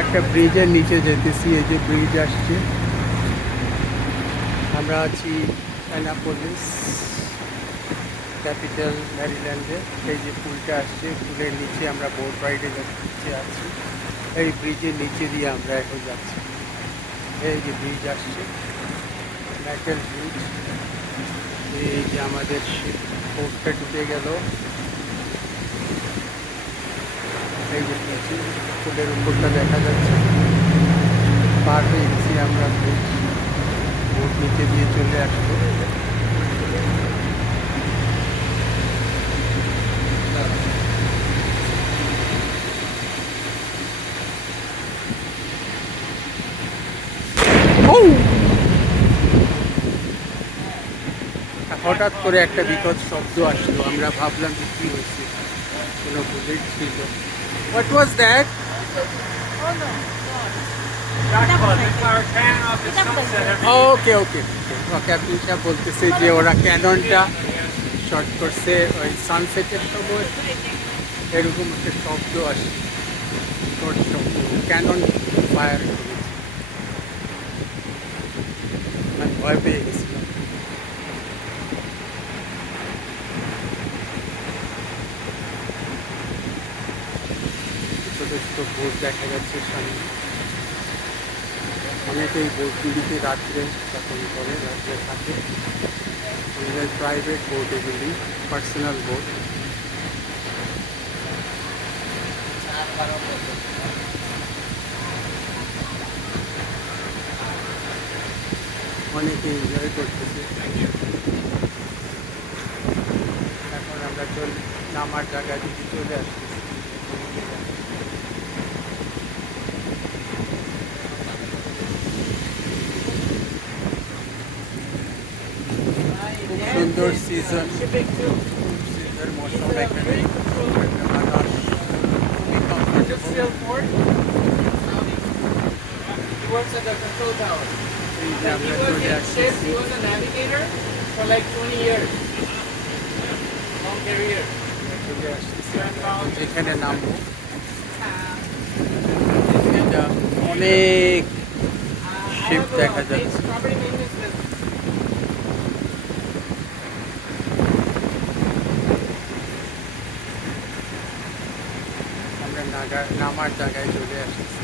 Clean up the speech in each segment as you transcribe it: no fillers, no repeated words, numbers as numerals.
একটা ব্রিজের নিচে যেতেছি, এই যে ব্রিজ আসছে। আমরা আছি অ্যানাপোলিস, ক্যাপিটাল ম্যারিল্যান্ডে। এই যে পুলটা আসছে, পুলের নিচে আমরা বোট রাইডে যাচ্ছি আছি। এই ব্রিজের নিচে দিয়ে আমরা এখন যাচ্ছি। এই যে ব্রিজ আসছে, ম্যাটেল ব্রিজ। এই যে আমাদের শিপ বোটটা ঢুকে গেল। এই যে নিচে পুলের উপরটা দেখা যাচ্ছে। পার হয়ে গেছি আমরা ব্রিজ, বোট নিচে দিয়ে চলে আসবো। হঠাৎ করে একটা বিকট শব্দ আসলো, আমরা ভাবলাম যে কী হয়েছে, কোনো বুলেট ছিল। What was that? Okay okay, captain সাহেব বলতেছে যে ওরা ক্যাননটা শর্ট করছে ওই সানসেটের সময়। এরকম একটা শব্দ আসে, বিকট শব্দ, ক্যানন ফায়ার করেছে। আমি ভয় পেয়ে গেছিলাম। ছোটো ছোটো বোট দেখা যাচ্ছে সামনে। অনেকে এই বোটগুলিতে রাত্রে তখন করে, রাত্রে থাকে। আমাদের প্রাইভেট বোট এগুলি, পার্সোনাল বোট। অনেকে এনজয় করতেছে। এখন আমরা নামার জায়গায় দিকে চলে আসতেছি। খুব সুন্দর সিজন, সিজন মৌসুম এখানে। মানুষ খুবই কমফোর্টেবল। এই যে আমরা চলে আসতেছি, চলে আসতেছি যেখানে নামবো। এটা অনেক শিপ দেখা যাচ্ছে। আমরা নামার জায়গায় চলে আসতেছি।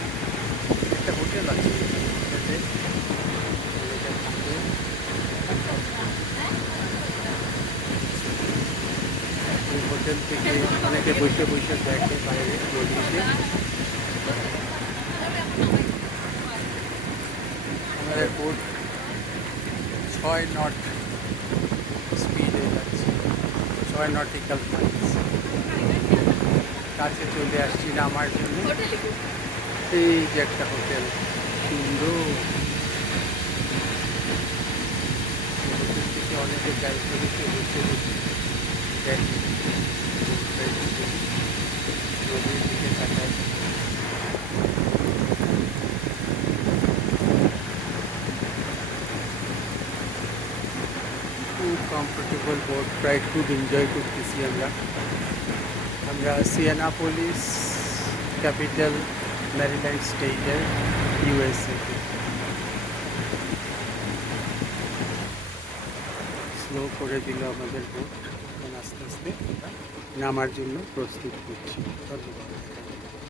একটা হোটেল আছে এটাতে, অনেকে থাকে। ওই হোটেল থেকে অনেকে বসে বসে দেখে বাইরে নদীতে। আমাদের বোট 6 নট স্পিডে যাচ্ছে, 6 নটিক্যাল মাইলস। কাছে চলে আসছি নামার জন্য। এই যে একটা হোটেল, সুন্দর। হোটেল থেকে অনেকে যাই করেছে, বসে বসে দেখে, নদীর দিকে তাকায়। খুব কমফোর্টেবল বোট রাইড, খুব এনজয় করতেছি আমরা। আমরা অ্যানাপোলিস, ক্যাপিটাল ম্যারিল্যান্ড স্টেটের, ইউএসএ। স্লো করে দিল আমাদের বোট। এখন আস্তে আস্তে নামার জন্য প্রস্তুত করছি। ধন্যবাদ।